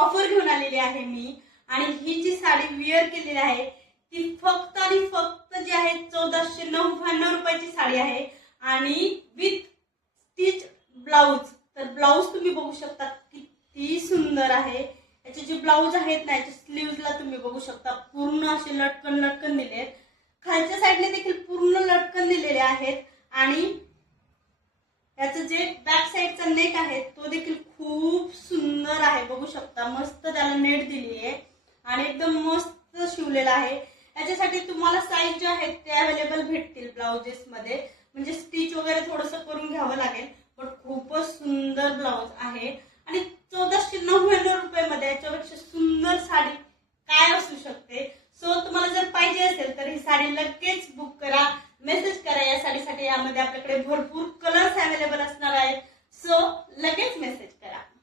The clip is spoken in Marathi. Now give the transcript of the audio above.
ऑफर घेऊन आलेली आहे मी। आणि ही जी साडी वेअर केलेली आहे ती फक्त आणि फक्त जी आहे 1499 रुपयाची साडी आहे आणि विथ स्टिच ब्लाउज। तर ब्लाउज तुम्ही बघू शकता किती सुंदर आहे। याचे जे ब्लाउज आहेत ना याच्या स्लीव्हजला तुम्ही बघू शकता पूर्ण असे लटकन लटकन दिले आहेत, खालच्या साईडने देखील पूर्ण लटकन दिलेले आहेत। आणि याचं जे बॅक साईडचा नेक आहे तो देखील खूप सुंदर आहे, बघू शकता मस्त त्याला नेट दिली आहे आणि एकदम मस्त शिवलेला आहे। याच्यासाठी तुम्हाला साईज जे आहेत ते अवेलेबल भेटतील ब्लाउजेस मध्ये।